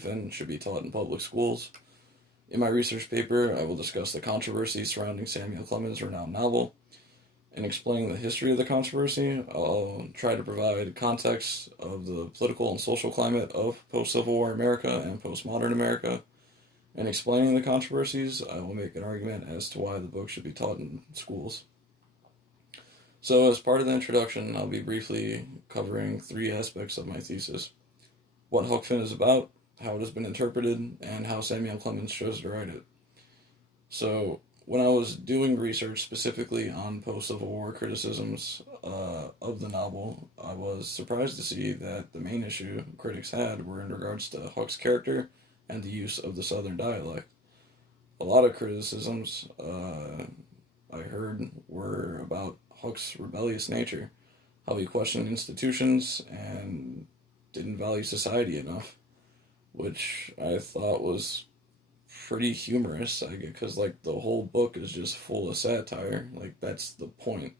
Finn should be taught in public schools. In my research paper, I will discuss the controversy surrounding Samuel Clemens' renowned novel. In explaining the history of the controversy, I'll try to provide context of the political and social climate of post-Civil War America and postmodern America. In explaining the controversies, I will make an argument as to why the book should be taught in schools. So, as part of the introduction, I'll be briefly covering three aspects of my thesis: what Huck Finn is about, how it has been interpreted, and how Samuel Clemens chose to write it. So, when I was doing research specifically on post-Civil War criticisms of the novel, I was surprised to see that the main issue critics had were in regards to Huck's character and the use of the Southern dialect. A lot of criticisms I heard were about Huck's rebellious nature, how he questioned institutions and didn't value society enough, which I thought was pretty humorous, I guess, because like the whole book is just full of satire. Like that's the point.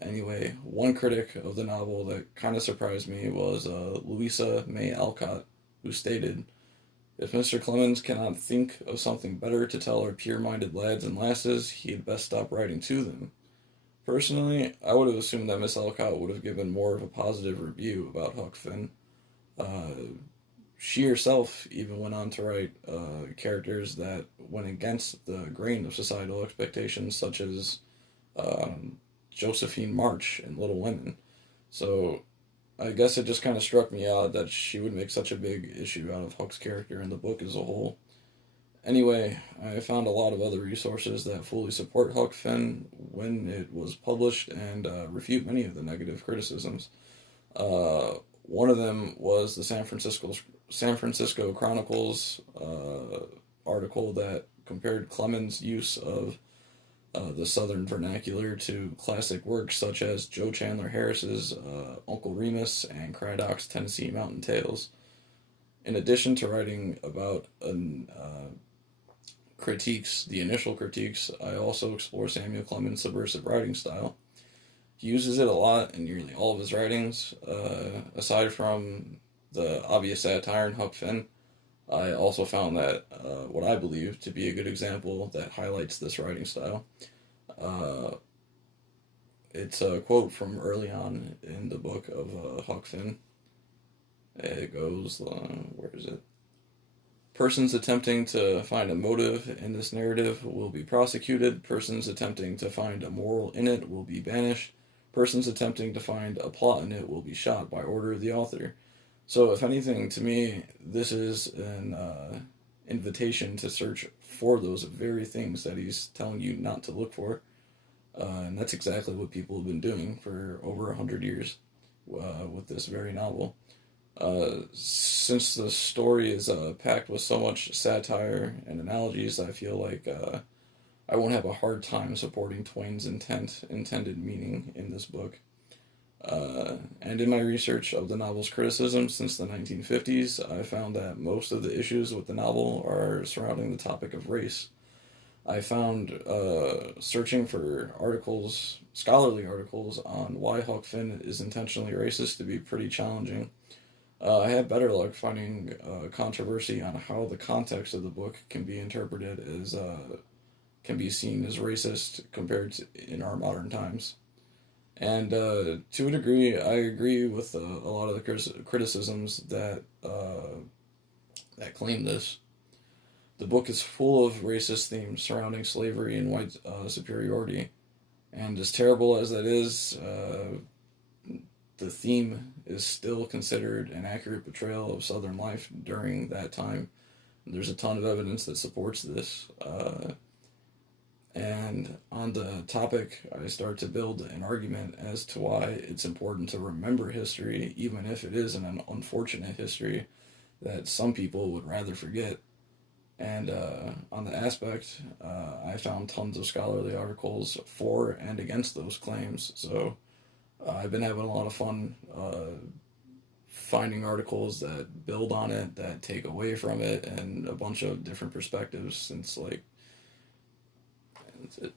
Anyway, one critic of the novel that kind of surprised me was Louisa May Alcott, who stated, "If Mr. Clemens cannot think of something better to tell our pure-minded lads and lasses, he had best stop writing to them." Personally, I would have assumed that Miss Alcott would have given more of a positive review about Huck Finn. Uh, she herself even went on to write characters that went against the grain of societal expectations, such as um, Josephine March in Little Women. So I guess it just kind of struck me odd that she would make such a big issue out of Huck's character in the book as a whole. Anyway, I found a lot of other resources that fully support Huck Finn when it was published and refute many of the negative criticisms. One of them was the San Francisco Chronicles article that compared Clemens' use of the Southern vernacular to classic works such as Joe Chandler Harris's Uncle Remus and Craddock's Tennessee Mountain Tales. In addition to writing about the initial critiques, I also explore Samuel Clemens' subversive writing style. He uses it a lot in nearly all of his writings. Aside from the obvious satire in Huck Finn, I also found that what I believe to be a good example that highlights this writing style. Uh, it's a quote from early on in the book of Huck Finn. It goes, where is it? Persons attempting to find a motive in this narrative will be prosecuted. Persons attempting to find a moral in it will be banished. Persons attempting to find a plot in it will be shot by order of the author. So, if anything, to me, this is an invitation to search for those very things that he's telling you not to look for. And that's exactly what people have been doing for over 100 years with this very novel. Since the story is packed with so much satire and analogies, I feel like I won't have a hard time supporting Twain's intended meaning in this book. And in my research of the novel's criticism since the 1950s, I found that most of the issues with the novel are surrounding the topic of race. I found searching for articles, scholarly articles, on why Huck Finn is intentionally racist to be pretty challenging. I had better luck finding controversy on how the context of the book can be interpreted as can be seen as racist compared to in our modern times. And to a degree, I agree with a lot of the criticisms that claim this. The book is full of racist themes surrounding slavery and white superiority, and as terrible as that is, the theme is still considered an accurate portrayal of Southern life during that time. There's a ton of evidence that supports this. And on the topic, I start to build an argument as to why it's important to remember history, even if it is an unfortunate history that some people would rather forget. And on the aspect, I found tons of scholarly articles for and against those claims. So I've been having a lot of fun finding articles that build on it, that take away from it, and a bunch of different perspectives since, like, that's it.